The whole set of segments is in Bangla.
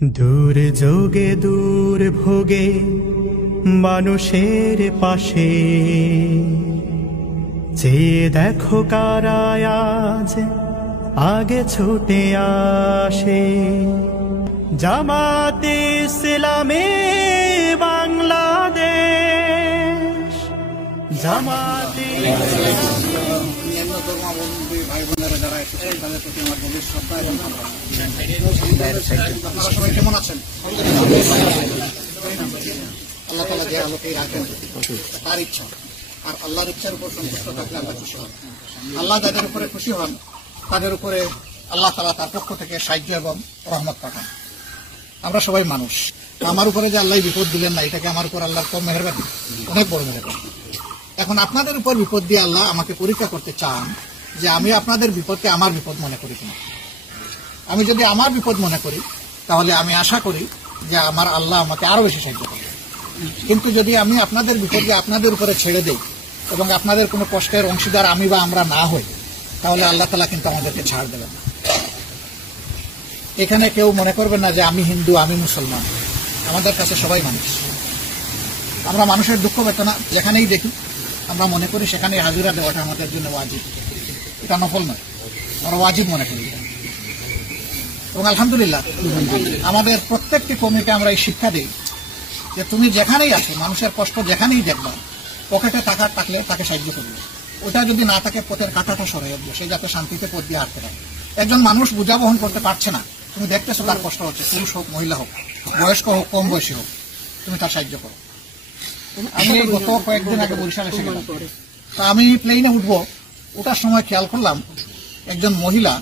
দূর যোগে দূর ভোগে মানুষের পাশে চেয়ে দেখো কারা আজ আগে ছুটে আসে। জামাতে ইসলামী বাংলাদেশ, জামাতে ভাই বোনেরা যারা এসেছেন তাদের প্রতি আমার গভীর শ্রদ্ধা এবং আপনারা সবাই কেমন আছেন? আল্লাহ তাআলা যে আলোকেই রাখেন তার ইচ্ছা, আর আল্লাহর ইচ্ছার উপর সন্তুষ্ট থাকলে আল্লাহ খুশি হন। আল্লাহ যাদের উপরে খুশি হন তাদের উপরে আল্লাহ তাআলা তার পক্ষ থেকে সাহায্য এবং রহমত পাঠান। আমরা সবাই মানুষ, আমার উপরে যে আল্লাহ বিপদ দিলেন না, এটাকে আমার উপর আল্লাহর কম মেহেরবানি, অনেক বড় মেহেরবানি। এখন আপনাদের উপর বিপদ দিয়ে আল্লাহ আমাকে পরীক্ষা করতে চান যে আমি আপনাদের বিপদকে আমার বিপদ মনে করি কিনা। আমি যদি আমার বিপদ মনে করি তাহলে আমি আশা করি যে আমার আল্লাহ আমাকে আরো বেশি সাহায্য করবে। কিন্তু যদি আমি আপনাদের বিপদকে আপনাদের উপরে ছেড়ে দেই এবং আপনাদের কোনো কষ্টের অংশীদার আমি বা আমরা না হই, তাহলে আল্লাহ তাআলা কিন্তু আমাদেরকে ছাড় দেবেন না। এখানে কেউ মনে করবেন না যে আমি হিন্দু, আমি মুসলমান। আমাদের কাছে সবাই মানুষ। আমরা মানুষের দুঃখ বেদনা যেখানেই দেখি আমরা মনে করি সেখানেই হাজিরা দেওয়াটা আমাদের জন্য ওয়াজিব। এটা নফল নয়, আমরা ওয়াজিব মনে করি। এবং আলহামদুলিল্লাহ আমাদের প্রত্যেকটি কর্মীকে আমরা এই শিক্ষা দিই যে তুমি যেখানেই আছো, মানুষের কষ্ট যেখানেই দেখবা, পকেটে টাকা থাকলে তাকে সাহায্য করবে। ওটা যদি না থাকে পথের কাঁটাটা সরাই দেবে, সে যাতে শান্তিতে পথ দিয়ে হাঁটতে পারে। একজন মানুষ বোঝা বহন করতে পারছে না, তুমি দেখতেছো তার কষ্ট হচ্ছে, পুরুষ হোক মহিলা হোক, বয়স্ক হোক কম বয়সী হোক, তুমি তার সাহায্য করো। আমি গত কয়েকদিন আগে বরিশাল এসে গেলাম, তা আমি প্লেনে উঠবো, ওটার সময় খেয়াল করলাম একজন মহিলা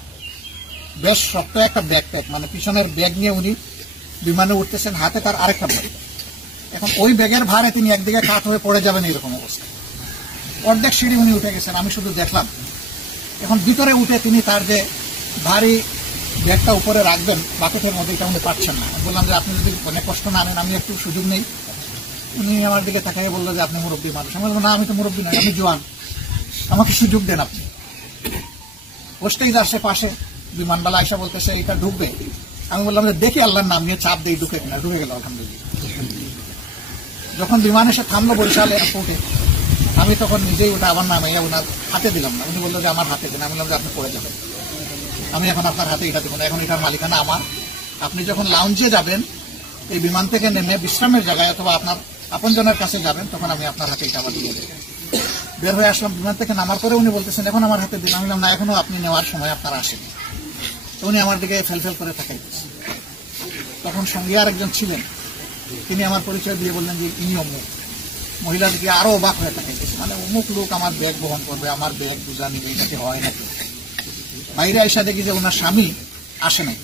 বেশ শক্ত একটা ব্যাকপ্যাক, মানে পিছনের ব্যাগ নিয়ে উনি বিমানে উঠতেছেন, হাতে তার আরেকটা ব্যাগ। এখন ওই ব্যাগের ভারে তিনি একদিকে কাত হয়ে পড়ে যাবেন এরকম অবস্থা। অর্ধেক সিঁড়ি উনি উঠে গেছেন, আমি শুধু দেখলাম। এখন ভিতরে উঠে তিনি তার যে ভারী ব্যাগটা উপরে রাখবেন বাকেটের মধ্যে, এটা উনি পারছেন না। বললাম যে আপনি যদি অনেক কষ্ট না নেন, আমি একটু সুযোগ নেই। উনি আমার দিকে তাকিয়ে বললো যে আপনি মুরব্বী মানুষ। আমি বলবো না, আমি তো মুরব্বী নই, আমি জোয়ান, আমাকে সুযোগ দেন আপনি। পোস্টেই যাচ্ছে পাশে, বিমানবালা আয়সা বলতেছে এটা ঢুকবে। আমি বললাম যে দেখি আল্লাহর নাম নিয়ে চাপ দিয়ে ঢুকে কিনা। ঢুকে গেল আলহামদুলিল্লাহ। যখন বিমান এসে থামলো বরিশাল এয়ারপোর্টে, আমি তখন নিজেই ওটা আমার নামে ওনার হাতে দিলাম না। উনি বললো যে আমার হাতে দিন। আমি বললাম যে আপনি পড়ে যাবেন, আমি এখন আপনার হাতে এটা দেবো না, এখন এটার মালিকানা আমার। আপনি যখন লাউঞ্জে যাবেন, এই বিমান থেকে নেমে বিশ্রামের জায়গায় অথবা আপনার আপনজনের কাছে যাবেন, তখন আমি আপনার হাতে এটা আবার দিয়ে দেবো। বের হয়ে আসলাম, বিমান থেকে নামার পরে উনি বলতেছেন এখন আমার হাতে দিন। আমি বললাম না, এখনো আপনি নেওয়ার সময় আপনার আসেনি। তো উনি আমার দিকে ফেল করে তাকাইতেছে। তখন সঙ্গে আর একজন ছিলেন, তিনি আমার পরিচয় দিয়ে বললেন যে ইনি অমুক। মহিলা দিকে আরো অবাক হয়ে তাকাইতেছে, মানে অমুক লোক আমার ব্যাগ বহন করবে, আমার ব্যাগ বুঝা নিবে, এটা কি হয় নাকি? বাইরে আইসা দেখি যে ওনার স্বামী আসে নাই।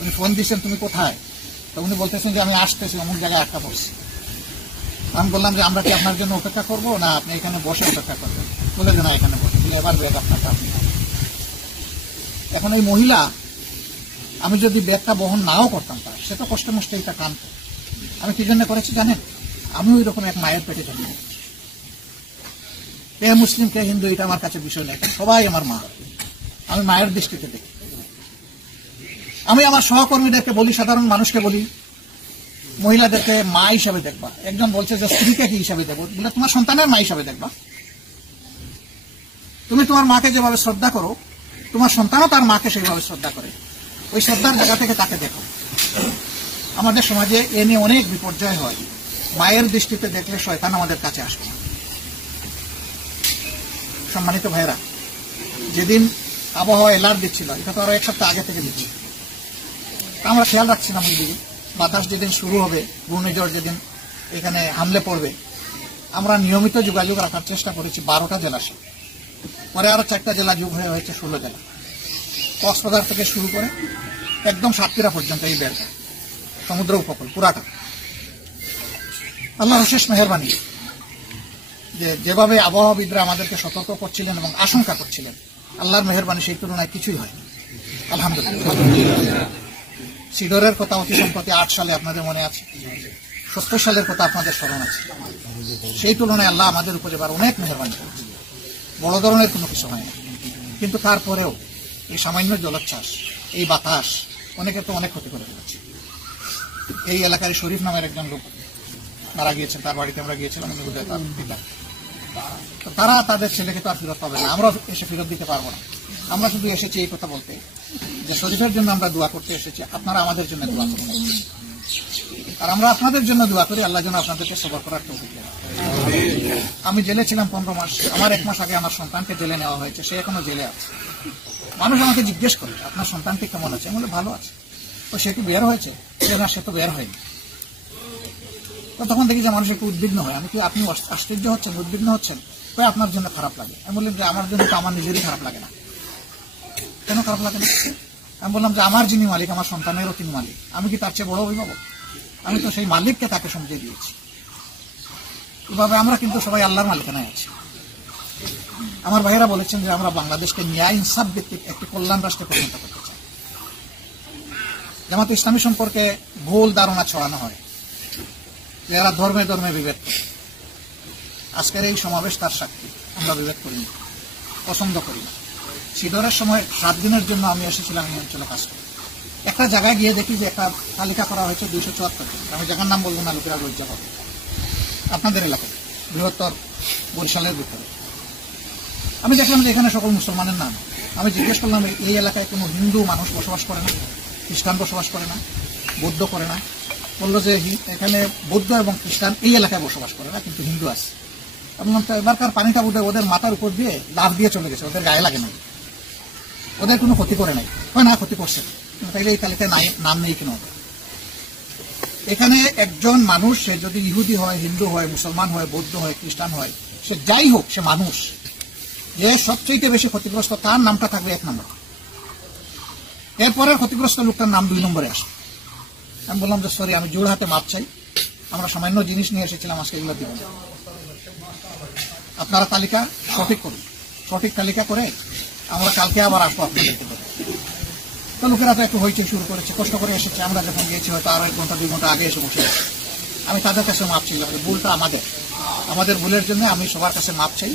উনি ফোন দিচ্ছেন তুমি কোথায়? তো উনি বলতেছেন যে আমি আসতেছি, অমুক জায়গায় আটকা পড়ছি। আমি বললাম যে আমরা কি আপনার জন্য অপেক্ষা করবো না আপনি এখানে বসে অপেক্ষা করবেন? বলে যে না, এখানে বসে, এবার ব্যাগ আপনার কাছে। এখন ওই মহিলা, আমি যদি ব্যাগটা বহন নাও করতাম তার, সে তো কষ্টে মষ্টে এটা কানতো। আমি কি জন্য করেছি জানেন? আমি ওই রকম এক মায়ের পেটে জন্ম। কে মুসলিম কে হিন্দু এটা আমার কাছে বিষয় নেই, সবাই আমার মা। আমি মায়ের দৃষ্টিতে দেখি। আমি আমার সহকর্মীদেরকে বলি, সাধারণ মানুষকে বলি, মহিলাদেরকে মা হিসাবে দেখবা। একজন বলছে যে স্ত্রীকে কি হিসাবে দেখবো? বলে তোমার সন্তানের মা হিসাবে দেখবা। তুমি তোমার মাকে যেভাবে শ্রদ্ধা করো, তোমার সন্তানও তার মাকে সেইভাবে শ্রদ্ধা করে। ওই শ্রদ্ধার জায়গা থেকে তাকে দেখো। আমাদের সমাজে এ নিয়ে অনেক বিপর্যয় হয়। মায়ের দৃষ্টিতে দেখলে শয়তান আমাদের কাছে আসবে। সম্মানিত ভাইরা, যেদিন আবহাওয়া এলার্ট দিচ্ছিল, এটা তো আরো এক সপ্তাহ আগে থেকে দিচ্ছি, আমরা খেয়াল রাখছিলাম ওই দিকে। বাতাস যেদিন শুরু হবে, ঘূর্ণিঝড় যেদিন এখানে হামলে পড়বে, আমরা নিয়মিত যোগাযোগ রাখার চেষ্টা করেছি 12টা জেলার সাথে। পরে আরো 4টা জেলা যোগ হয়ে হয়েছে 16 জেলা। কক্সবাজার থেকে শুরু করে একদম সাতক্ষীরা পর্যন্ত এই বেড়টা, সমুদ্র উপকূল পুরাটা। আল্লাহর অশেষ মেহেরবানি যে যেভাবে আবহাওয়াবিদরা আমাদেরকে সতর্ক করছিলেন এবং আশঙ্কা করছিলেন, আল্লাহর মেহেরবানি সেই তুলনায় কিছুই হয়নি, আলহামদুলিল্লাহ। সিডরের কথা অতি সম্প্রতি 8 সালে আপনাদের মনে আছে, 70 সালের কথা আপনাদের স্মরণ আছে। সেই তুলনায় আল্লাহ আমাদের উপরে এবার অনেক মেহেরবানি করেছে। বড় ধরনের কোনো কিছু হয় না, কিন্তু তারপরেও এই সামান্য জলোচ্ছ্বাস, এই বাতাস অনেকে তো অনেক ক্ষতি করে ফেলেছে। এই এলাকার শরীফ নামের একজন লোক মারা গিয়েছেন, তার বাড়িতে আমরা গিয়েছিলাম, উনি বোধহয় তার পিতা। তো তারা তাদের ছেলেকে তো আর ফেরত পাবে না, আমরা এসে ফেরত দিতে পারবো না। আমরা শুধু এসেছি এই কথা বলতে যে শরীফের জন্য আমরা দোয়া করতে এসেছি, আপনারা আমাদের জন্য দোয়া করুন। আর আমরা আপনাদের জন্য দোয়া করি, আল্লাহ যেন আপনাদেরকে সবর করার তৌফিক দেন। আমি জেলে ছিলাম 15 মাস। আমার 1 মাস আগে আমার সন্তানকে জেলে নেওয়া হয়েছে, সে এখনো জেলে আছে। মানুষ আমাকে জিজ্ঞেস করে আপনার সন্তানটি কেমন আছে, আমি বলি ভালো আছে। তো সে কি বের হয়েছে? না, সে তো বের হয়নি। তো তখন দেখি যে মানুষ একটু উদ্বিগ্ন হয়। আমি কি আপনি আশ্চর্য হচ্ছেন, উদ্বিগ্ন হচ্ছেন? তো আপনার জন্য খারাপ লাগে। আমি বললাম যে আমার জন্য তো আমার নিজেরই খারাপ লাগে না। কেন খারাপ লাগে না? আমি বললাম যে আমার যিনি মালিক, আমার সন্তানেরও তিনি মালিক, আমি কি তার চেয়ে বড় অভিভাবক? আমি তো সেই মালিককে তাকে সমঝে দিয়েছি। এভাবে আমরা কিন্তু সবাই আল্লাহর মালিকানায় আছি। আমার ভাইয়েরা বলেছেন যে আমরা বাংলাদেশকে ন্যায় ইনসাফ ভিত্তিক একটি কল্যাণ রাষ্ট্রে পরিণত করতে চাই। জামাত ইসলামী সম্পর্কে ভুল ধারণা ছড়ানো হয়, যারা ধর্মে ধর্মে বিভেদ করে। আজকের এই সমাবেশ তার সাক্ষী। আমরা বিভেদ করি না, পছন্দ করি না। শীতের সময় 7 দিনের জন্য আমি এসেছিলাম এই অঞ্চলে কাজ করি। একটা জায়গায় গিয়ে দেখি যে একটা তালিকা করা হয়েছে 274 জন। আমি জায়গার নাম বলবো না, লোকেরা লজ্জা হবে। আপনাদের এলাকায় বৃহত্তর বরিশালের ভিতরে আমি দেখলাম যে এখানে সকল মুসলমানের নাম। আমি জিজ্ঞেস করলাম এই এলাকায় কোনো হিন্দু মানুষ বসবাস করে না, খ্রিস্টান বসবাস করে না, বৌদ্ধ করে না? বললো যে এখানে বৌদ্ধ এবং খ্রিস্টান এই এলাকায় বসবাস করে না, কিন্তু হিন্দু আছে। এবং এবারকার পানিটা বোধহয় ওদের মাথার উপর দিয়ে লাফ দিয়ে চলে গেছে, ওদের গায়ে লাগে না, ওদের কোনো ক্ষতি করে নাই। হয় না, ক্ষতি করছে, তাইলে এই তালিকায় নাম নেই কেন? এখানে একজন মানুষ, সে যদি ইহুদি হয়, হিন্দু হয়, মুসলমান হয়, বৌদ্ধ হয়, খ্রিস্টান হয়, সে যাই হোক, সে মানুষ। যে সবচেয়ে বেশি ক্ষতিগ্রস্ত তার নামটা থাকবে 1 নম্বর, এরপরের ক্ষতিগ্রস্ত লোকটার নাম 2 নম্বরে আসে। আমি বললাম যে সরি, আমি জোর হাতে মাপ চাই, আমরা সামান্য জিনিস নিয়ে এসেছিলাম, আজকে এগুলো দিব। আপনারা তালিকা সঠিক করুন, সঠিক তালিকা করে আমরা কালকে আবার আসবো আপনাদেরকে দেবো। তো লোকেরা তো একটু হইচই শুরু করেছে, কষ্ট করে এসেছে। আমরা যখন গিয়েছি হয়তো আরো 1 ঘন্টা 2 ঘন্টা আগে এসে বসে আছি। আমি তাদের কাছে মাপ চাই, ভুলটা আমাদের ভুলের জন্য আমি সবার কাছে মাপ চাই।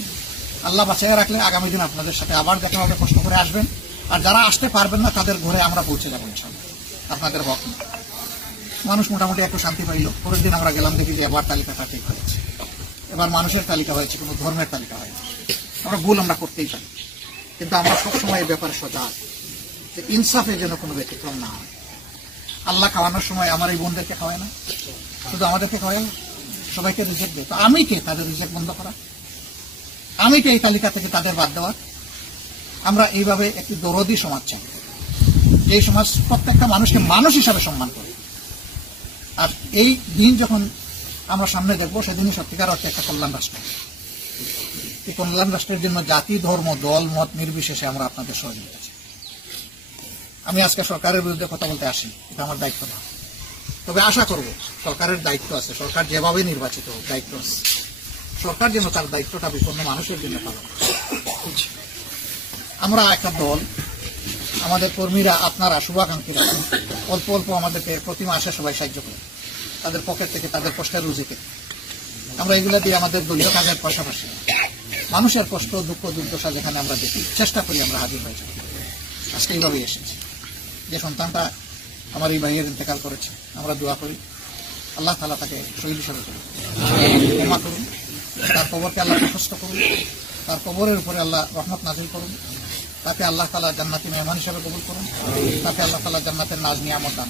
আল্লাহ বাঁচিয়ে রাখলে আগামী দিন আপনাদের সাথে আবার দেখা হবে, কষ্ট করে আসবেন। আর যারা আসতে পারবেন না তাদের ঘরে আমরা পৌঁছে যাবো ইনশাআল্লাহ, আপনাদের হক। মানুষ মোটামুটি একটু শান্তি পাইল। পরের দিন আমরা গেলাম, দেখি যে এবার তালিকাটা ঠিক হয়েছে। এবার মানুষের তালিকা হয়েছে, কোনো ধর্মের তালিকা হয়নি। আমরা ভুল আমরা করতেই পারি, কিন্তু আমরা সবসময় এই ব্যাপারে সজাগ যে ইনসাফের জন্য কোনো ব্যতিক্রম না হয়। আল্লাহ খাওয়ানোর সময় আমার এই বোনদেরকে খাওয়ায় না, শুধু আমাদেরকে খাওয়ায় না, সবাইকে রিজেক্ট দেয়। তো আমি কে তাদের রিজেক্ট বন্ধ করা? আমি কে এই তালিকা থেকে তাদের বাদ দেওয়ার? আমরা এইভাবে একটি দরদি সমাজ চাই, যে সমাজ প্রত্যেকটা মানুষকে মানুষ হিসাবে সম্মান করে। আর এই দিন যখন আমরা সামনে দেখবো, সেদিনই সত্যিকার অর্থে একটা কল্যাণ রাষ্ট্র। এই কল্যাণ রাষ্ট্রের জন্য জাতি, ধর্ম, দল, মত নির্বিশেষে আমরা আপনাদের সহযোগিতা চাই। আমি আজকে সরকারের বিরুদ্ধে কথা বলতে আসি, এটা আমার দায়িত্ব না। তবে আশা করব সরকারের দায়িত্ব আছে, সরকার যেভাবে নির্বাচিত হোক দায়িত্ব আছে, সরকার যেন তার দায়িত্বটা বিপন্ন মানুষের জন্য পালন করে। আমরা একটা দল, আমাদের কর্মীরা, আপনারা শুভাকাঙ্ক্ষীরা অল্প অল্প আমাদেরকে প্রতি মাসে সবাই সাহায্য করে, তাদের পকেট থেকে, তাদের কষ্টের রুজিকে। আমরা এগুলো দিয়ে আমাদের দলীয় কাজের পাশাপাশি মানুষের কষ্ট, দুঃখ, দুর্দশা যেখানে আমরা দেখি, চেষ্টা করি আমরা হাজির হয়ে যাই। আজকে এইভাবেই এসেছি। যে সন্তানটা আমার এই ভাইয়ের ইন্তেকাল করেছে, আমরা দোয়া করি আল্লাহ তাআলা তাকে শহীদ হিসেবে করুন, ক্ষমা করুন, তার কবরকে আল্লাহ প্রশস্ত করুন, তার কবরের উপরে আল্লাহ রহমত নাজিল করুন, তাকে আল্লাহ তাআলা জান্নাতি মেহমান হিসেবে কবুল করুন, তাকে আল্লাহ তাআলা জান্নাতের নাজ নিয়ামত দান,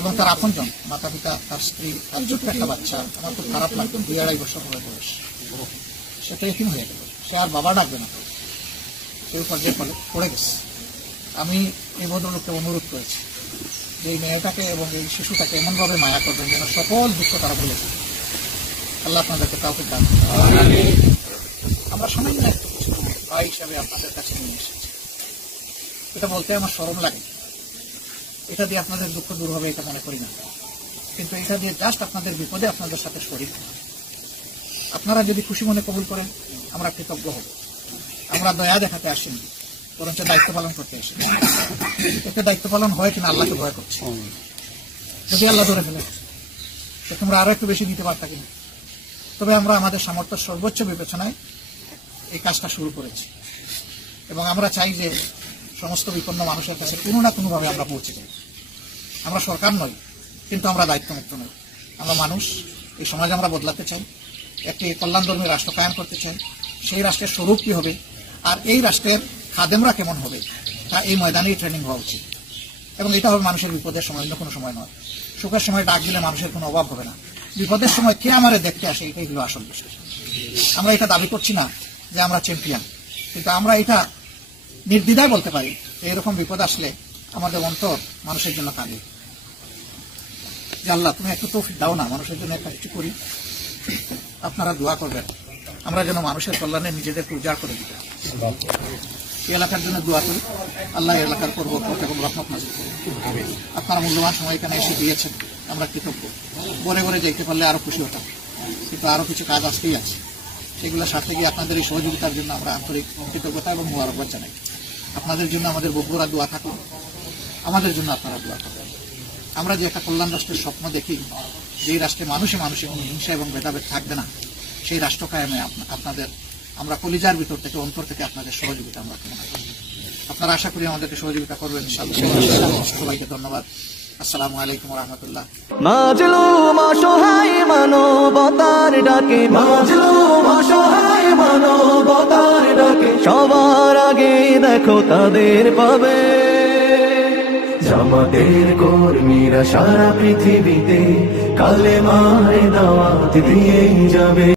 এবং তার আপনজন, মাতা পিতা, তার স্ত্রী, তার ছোট্ট একটা বাচ্চা। আমার খুব খারাপ লাগতো, 2-2.5 বছর হবে বয়স, সেটা এতিম হয়ে গেল, সে আর বাবা ডাকবে না, সেই পর্যায়ে পড়ে গেছে। আমি এই ভদ্রলোককে অনুরোধ করেছি যে এই মেয়েটাকে এবং এই শিশুটাকে এমনভাবে মায়া করবেন যেন সকল দুঃখ তারা ভুলে যায়। আল্লাহ আপনাদেরকে তাওফিক দান করুন। আমরা সামান্য একটু ভাই হিসাবে আপনাদের কাছে নিয়ে এসেছি। এটা বলতে আমার শরম লাগে, এটা দিয়ে আপনাদের দুঃখ দূর হবে এটা মনে করি না, কিন্তু এটা দিয়ে জাস্ট আপনাদের বিপদে আপনাদের সাথে শরীর। আপনারা যদি খুশি মনে কবুল করেন আমরা কৃতজ্ঞ হব। আমরা দয়া দেখাতে আসেনি, বরঞ্চ দায়িত্ব পালন করতে এসেছি। এতে দায়িত্ব পালন হয় কিনা আল্লাহকে ভয় করছি। যদি আল্লাহ ধরে ফেলে তো তোমরা আরো একটু বেশি দিতে পারতা কিনা। তবে আমরা আমাদের সামর্থ্যের সর্বোচ্চ বিবেচনায় এই কাজটা শুরু করেছি, এবং আমরা চাই যে সমস্ত বিপন্ন মানুষের কাছে কোনো না কোনোভাবে আমরা পৌঁছে যাই। আমরা সরকার নই, কিন্তু আমরা দায়িত্বমুক্ত নই। আমরা মানুষ, এই সমাজ আমরা বদলাতে চাই, একটি কল্যাণধর্মী রাষ্ট্র কায়েম করতে চাই। সেই রাষ্ট্রের স্বরূপ কি হবে আর এই রাষ্ট্রের খাদেমরা কেমন হবে তা এই ময়দানেই ট্রেনিং হওয়া উচিত। এবং এটা হবে মানুষের বিপদের সময়, অন্য কোনো সময় নয়। সুখের সময় ডাক দিলে মানুষের কোনো অভাব হবে না, বিপদের সময় কে আমারে দেখতে আসে এটাই হলো আসল বিষয়। আমরা এটা দাবি করছি না যে আমরা চ্যাম্পিয়ন, কিন্তু আমরা এটা নির্দ্বিধায় বলতে পারি এরকম বিপদ আসলে আমাদের অন্তর মানুষের জন্য কাঁদে যে আল্লাহ তুমি একটু তৌফিক দাও না, মানুষের জন্য একটা কিছু করি। আপনারা দোয়া করবেন আমরা যেন মানুষের কল্যাণে নিজেদেরকে উজাড় করে দিতে। এই এলাকার জন্য দোয়া করি, আল্লাহ এলাকার পর বরকত এবং রহমত নাজিল করুন। আপনারা মূল্যবান সময় এখানে এসে দিয়েছেন, আমরা কৃতজ্ঞ। ঘরে ঘরে যেতে পারলে আরো খুশি হতাম, কিন্তু আরো কিছু কাজ আসতেই আছে। সেগুলোর সাথে গিয়ে আপনাদের এই সহযোগিতার জন্য আমরা আন্তরিক কৃতজ্ঞতা এবং মোবারকবাদ জানাই। আপনাদের জন্য আমাদের বন্ধুরা দোয়া থাকুন, আমাদের জন্য আপনারা দোয়া করবেন। আমরা যে একটা কল্যাণ রাষ্ট্রের স্বপ্ন দেখি, যেই রাষ্ট্রে মানুষে মানুষে কোনো হিংসা এবং ভেদাভেদ থাকবে না, সেই রাষ্ট্র কায়েমে আপনাদের আমরা কলিজার ভিতর থেকে অন্তর থেকে আপনাদের সহযোগিতা আমরা কামনা করি। আপনারা আশা করি আমাদেরকে সহযোগিতা করবেন ইনশাআল্লাহ। সবাইকে ধন্যবাদ। আসসালামু আলাইকুম ওয়া রাহমাতুল্লাহ। মাজলুম অসহায় মানবতার ডাকে, মাজলুম অসহায় মানবতার ডাকে, সবার আগে দেখো তাদের পাবে। জামাতের কর্মীরা সারা পৃথিবীতে কালেমার দাওয়াত দিয়ে যাবে।